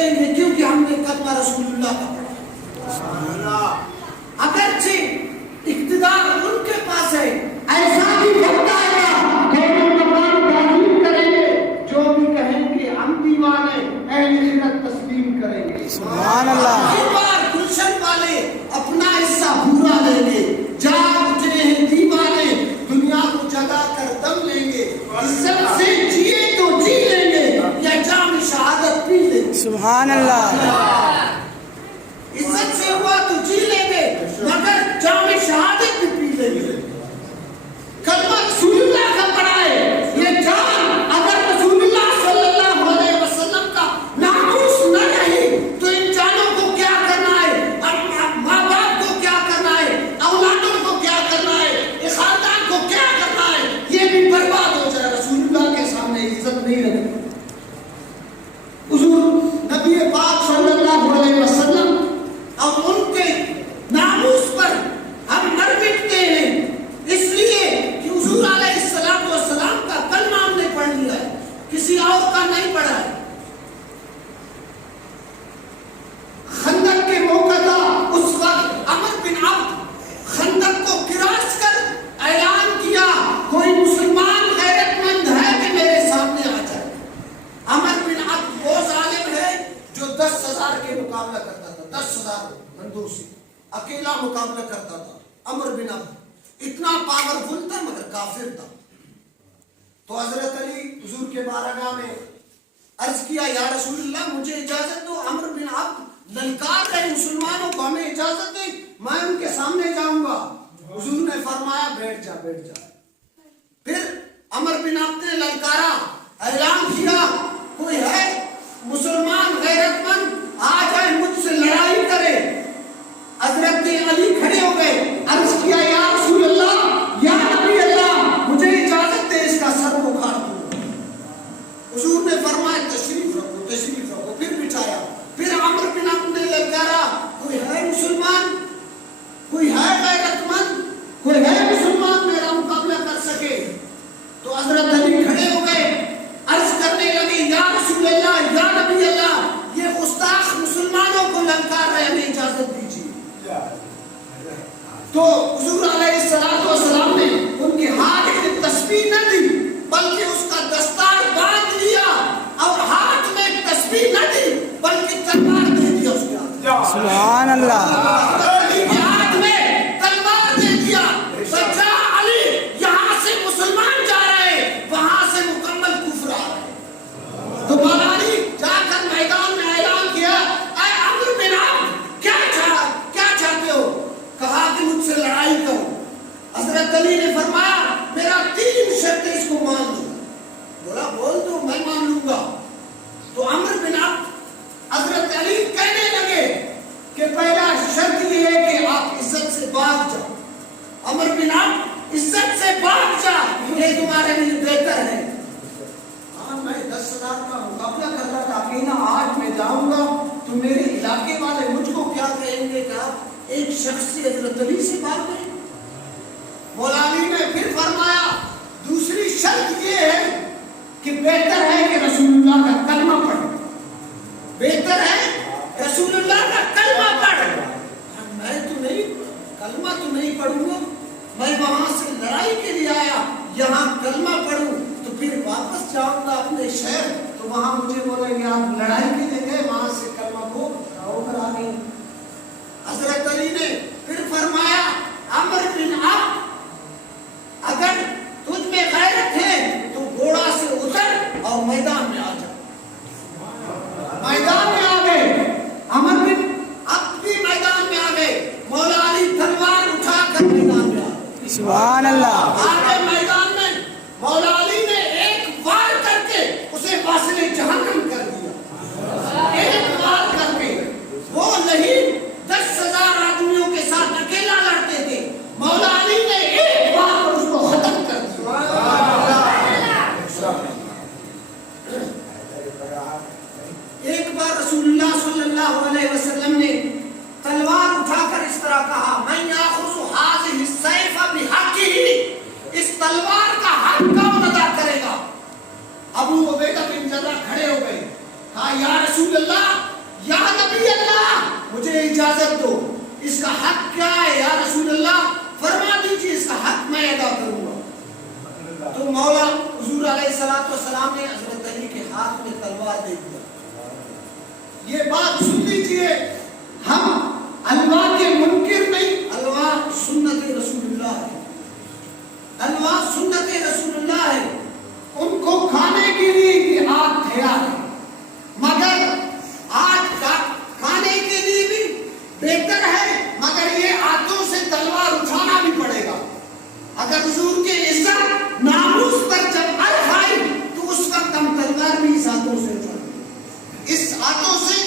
سوچیں گے کیونکہ ہم نے کلمہ رسول اللہ کا پڑھا. اگرچہ اقتدار ان کے پاس ہے، ایسا بھی ہوتا ہے کریں گے جو بھی کہیں گے ہم دیوانے اہل خدمت تسلیم کریں گے. سبحان اللہ. ایک بار گلشن والے اپنا حصہ پورا لیں گے. جاگ اٹھے ہیں دیوانے دنیا کو جگا کر دم لیں گے. عزت سے جیے تو جی لیں گے یا جام شہادت پی لیں گے. سبحان اللہ. عزت سے ہوا تو جی لیں گے مگر جام شہادت بھی پی لیں گے. کلمہ رسول اللہ کا پڑھا ہے. یہ جان اگر رسول اللہ صلی اللہ علیہ وسلم کا ناموس نہ رہی تو ان جانوں کو کیا کرنا ہے، ماں باپ کو کیا کرنا ہے، اولادوں کو کیا کرنا ہے، خاندان کو کیا کرنا ہے، یہ بھی برباد ہو جائے. رسول اللہ کے سامنے عزت نہیں رہتی. حضور نبی پاک صلی اللہ علیہ وسلم اور ان کے ناموس پر ہم مر مٹتے ہیں اس لیے کہ حضور علیہ السلام کا کلمہ ہم نے پڑھ لیا ہے، کسی اور کا نہیں پڑھا ہے. خندق کے موقع تھا، اس وقت عمر بن عبد خندق کو کراس کر اعلان کیا کوئی مسلمان غیرت مند ہے کہ میرے سامنے آ جائے. عمر بن عبد وہ ظالم ہے جو 10,000 کے مقابلہ کرتا تھا، 10,000 بندوں سے اکیلا مقابلہ کرتا تھا. عمر بن عبد اتنا پاورفل تھا مگر کافر تھا. تو حضرت علی حضور کے بارگاہ میں عرض کیا یا رسول اللہ مجھے اجازت دو. عمر بن عبد للکار رہے مسلمانوں کو، ہمیں اجازت دے میں ان کے سامنے جاؤں گا. حضور نے فرمایا بیٹھ جا بیٹھ جا. پھر عمر بن عبد نے للکارا، اعلان کیا کوئی ہے مسلمان غیرت مند آ جائے مجھ سے لڑائی کرے. حضرت علی کھڑے ہو گئے، عرض کیا یا رسول اللہ یا نبی اللہ مجھے اجازت دے اس کا سر اکھاڑ دوں. حضور نے فرمایا تشریف رکھو تشریف رکھو. پھر بٹھایا. پھر عمر بن عبد نے للکارا کوئی ہے مسلمان، کوئی ہے غیرت مند، کوئی ہے مسلمان میرا مقابلہ کر سکے. تو حضرت علی کھڑے ہو گئے، عرض کرنے لگے یا رسول اللہ یا نبی اللہ یہ گستاخ مسلمانوں کو للکار رہے، ہمیں اجازت دیجیے. تو حضور علیہ السلام نے ان کے ہاتھ میں تسبیح نہ دی بلکہ اس کا دستار باندھ لیا، اور ہاتھ میں تسبیح نہ دی بلکہ تلوار دے دیا اس کے ہاتھ. سبحان اللہ. علی کے ہاتھ میں تلوار دے دیا. سجا علی یہاں سے مسلمان جا رہے ہیں، وہاں سے مکمل کفر آ رہے ہیں. تو مولا علی جا کر میدان میں اعلان کیا اے عمرو بن عبد کیا چاہتے ہو؟ کہا کہ مجھ سے لڑائی کرو. حضرت علی نے فرمایا میرا 3 شرط اس کو مان لو. بولا بول دو میں مان لوں گا. تو عمرو بن عبد حضرت علی کہنے لگے کہ پہلا شرط یہ ہے کہ آپ عزت سے بھاگ جاؤ. عمرو بن عبد عزت سے بھاگ جا، یہ تمہارے لیے بہتر ہے. ہاں میں 10,000 کا مقابلہ کرتا تھا اکیلا، آج میں جاؤں گا تو میرے علاقے والے مجھ کو کیا کہیں گے کہ آپ ایک شخص سے حضرت علی سے بات کریں. مولا علی نے پھر فرمایا دوسری شرط یہ ہے کہ بہتر ہے کہ رسول اللہ کا کلمہ پڑھ. بہتر ہے رسول اللہ کا کلمہ پڑھ. میں تو نہیں کلمہ تو نہیں پڑھوں گا، میں وہاں سے لڑائی کے لیے آیا، یہاں کلمہ پڑھوں تو پھر واپس جاؤں گا اپنے شہر تو وہاں مجھے بولیں گے آپ لڑائی کے لیے گئے، وہاں سے کلمہ کو ہو کر آ گئی. حضرت علی نے پھر فرمایا عمر بن عبد اگر تجھ میں غیرت ہے تو گھوڑا سے اتر اور میدان میں آ جا. میدان میں آ گئے. عمر بن عبد بھی میدان میں آ گئے. مولا علی تلوار اٹھا کر میدان میں آ گئے. سبحان اللہ. آگے میدان میں مولا علی نے ایک وار کر کے اسے واصل جہنم کر دیا. ایک وار کر کے وہ نہیں 10,000 آدمیوں کے ساتھ اکیلا لڑتے تھے، مولا علی نے ایک بار اس کو ختم کر دیا. ایک بار رسول اللہ صلی اللہ علیہ وسلم نے تلوار اٹھا کر اس طرح کہا من یاخذ هذه السیف بحقه، اس تلوار کا حق کون ادا کرے گا؟ ابو عبیدہ بن جرح کھڑے ہو گئے، کہا یا رسول اللہ مجھے اجازت دو، اس کا حق کیا ہے یا رسول اللہ؟ فرما دیجیے اس کا حق میں ادا کروں گا۔ تو مولا حضور علیہ السلام نے حضرت علی کے ہاتھ میں تلوار دے دیا۔ یہ بات سن لیجیے، ہم الوا کے منکر نہیں، الوا سنت رسول اللہ ہے، الوا سنت رسول اللہ ہے۔ ان کو کھانے کے لیے بھی آگ تیار ہے، مگر آگ کھانے کے لیے بھی بہتر ہے، مگر یہ ہاتھوں سے تلوار اٹھانا بھی پڑے گا۔ اگر حضور کے عزت ناموس پر جب ارخ آئی تو اس وقت ہم تلوار بھی اس ہاتھوں سے اٹھائیں گے، اس ہاتھوں سے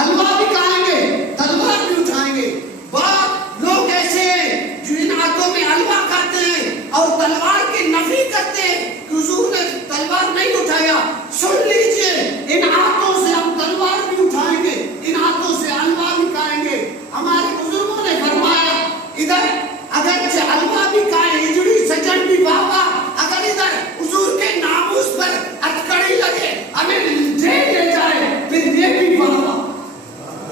حلوہ بھی کھائیں گے، تلوار بھی اٹھائیں گے۔ بعض لوگ ایسے ہیں جو ان ہاتھوں میں حلوہ کھاتے ہیں اور تلوار کی نفی کرتے ہیں کہ حضور نے تلوار نہیں اٹھایا۔ سن لیجئے، ان ہاتھوں سے ہم تلوار بھی اٹھائیں گے، ان ہاتھوں سے حلوہ بھی کھائیں گے۔ ہمارے بزرگوں نے فرمایا ادھر اگرچہ حلوہ بھی کھائیں، ہجڑی سجن بھی بابا، اگر ادھر حضور کے ناموس پر ہتھکڑی لگے، ہمیں جیل لے جائے، پھر یہ بھی بابا۔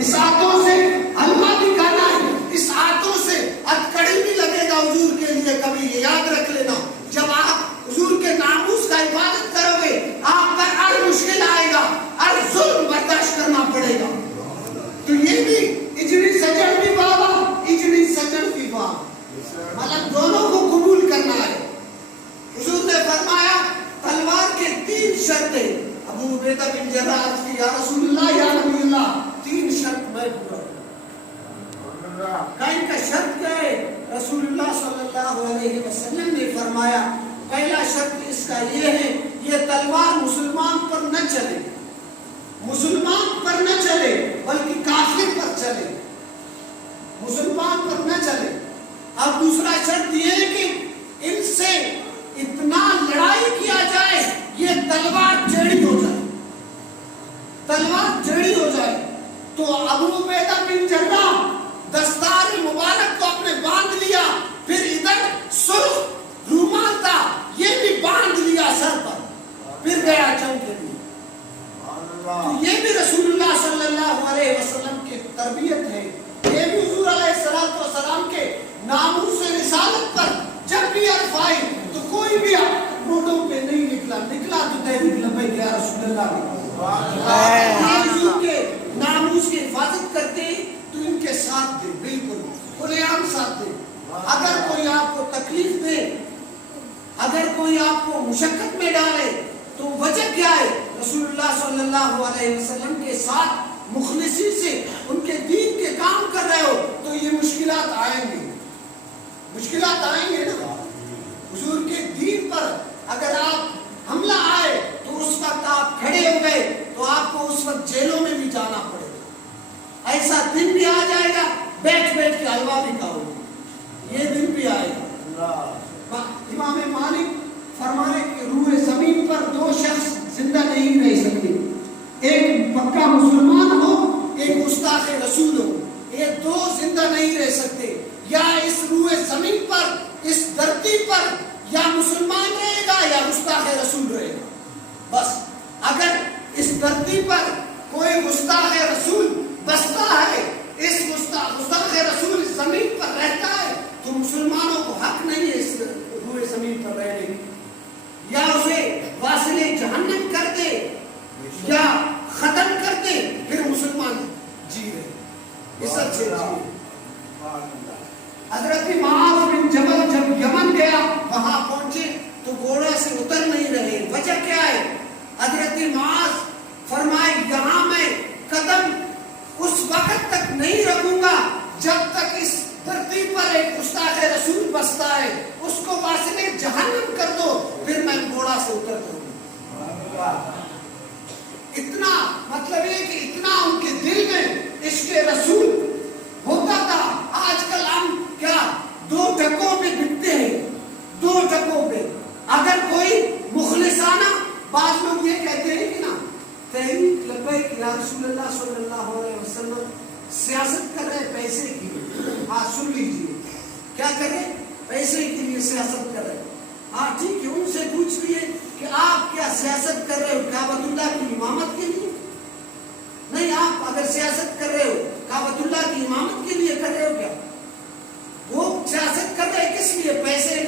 اس ہاتھوں سے حلوہ بھی کھانا ہے، اس ہاتھوں سے ہتھکڑی بھی لگے گا حضور کے لیے۔ کبھی یہ یاد رکھ لینا، جب آپ حضور کے ناموس کا حفاظت کرو گے، آپ پر ہر مشکل آئے گا، ہر ظلم برداشت کرنا پڑے گا۔ تو یہ بھی اجڑی سجن بھی بابا، اجڑی سجن بھی بابا، مطلب دونوں کو قبول کرنا ہے۔ حضور نے فرمایا تلوار کے 3 شرطیں۔ ابو عبیدہ بن جراح عرض کی یا رسول اللہ یا نبی اللہ، 3 شرط میں پورا کہیں کا شرط کیا ہے؟ رسول اللہ صلی اللہ علیہ وسلم نے فرمایا پہلا شرط اس کا یہ ہے، یہ تلوار مسلمان پر نہ چلے، مسلمان پر نہ چلے بلکہ کافر پر چلے، مسلمان پر نہ چلے۔ اور دوسرا شرط یہ ہے کہ ان سے اتنا لڑائی کیا جائے یہ تلوار ٹیڑھی ہو جائے، تلوار ٹیڑھی ہو جائے۔ تو ابو عبیدہ بن جراح دستار مبارک کو اپنے باندھ لیا، پھر ادھر سرخ رومال تھا یہ بھی باندھ لیا سر پر، پھر گیا جنگ کے لیے۔ تو یہ بھی رسول اللہ صلی اللہ علیہ وسلم کی تربیت ہے، یہ بھی حضور علیہ السلام کے ناموس رسالت پر جب بھی عرف آئی تو کوئی بھی روڈوں پہ نہیں نکلا تو تحریک لبیک یا رسول اللہ۔ حضور کے ناموس کی حفاظت کرتے تو ان کے ساتھ دے، بالکل کھلے عام ساتھ دے۔ اگر کوئی آپ کو تکلیف دے، اگر کوئی آپ کو مشقت میں ڈالے تو وجہ کیا ہے؟ رسول اللہ صلی اللہ علیہ وسلم کے ساتھ مخلصی سے ان کے دین کے کام کر رہے ہو تو یہ مشکلات آئیں گے، مشکلات آئیں گے نا۔ حضور کے دین پر اگر آپ حملہ آئے تو اس وقت آپ کھڑے ہو گئے تو آپ کو اس وقت جیلوں میں بھی جانا پڑے گا، ایسا دن بھی آ جائے گا بیٹھ بیٹھ کے حلوہ بھی کھاؤ گے، یہ دن بھی آئے گا۔ امام مالک فرمائے کہ روح زمین پر 2 شخص زندہ نہیں رہ سکتے، ایک پکا مسلمان ہو، ایک گستاخ رسول ہو، یہ 2 زندہ نہیں رہ سکتے۔ یا اس روح زمین پر، اس دھرتی پر یا مسلمان رہے گا یا گستاخ رسول رہے گا، بس۔ اگر اس دھرتی پر کوئی گستاخ رسول بستا ہے، اس گستاخ رسول اس زمین پر رہتا ہے تو مسلمانوں کو حق نہیں ہے اس روح زمین پر رہنے کی، یا اسے واصل جہنم کر دے یا ختم کر دے، پھر مسلمان جی رہے، عزت سے جی۔ حضرت معاذ بن جبل جب یمن گیا، وہاں پہنچے تو گھوڑے سے اتر نہیں رہے، وجہ کیا ہے؟ حضرت معاذ فرمائے یہاں میں قدم اس وقت تک نہیں رکھوں گا جب تک اس دھرتی پر ایک گستاخ رسول بستا ہے، اس کو واصل جہنم کر دو، پھر میں گھوڑا سے اتر دوں۔ اتنا مطلب یہ کہ اتنا ان کے دل میں عشق رسول ہوتا تھا۔ آج کل ہم کیا 2 ٹکوں پہ بکتے ہیں، 2 ٹکوں پہ۔ اگر کوئی مخلصانہ، بعض لوگ یہ کہتے ہیں کہ نا تحریک لبیک یا رسول اللہ صلی اللہ علیہ وسلم سیاست کر رہے پیسے کی، ہاں سن لیجیے، کیا کر رہے؟ پیسے کے لیے سیاست کر رہے۔ ہاں ٹھیک ہے، ان سے پوچھ لیے کہ آپ کیا سیاست کر رہے ہو کعبۃ اللہ کی امامت کے لیے؟ نہیں، آپ اگر سیاست کر رہے ہو کعبۃ اللہ کی امامت کے لیے کر رہے ہو کیا؟ وہ سیاست کر رہے کس لیے؟ پیسے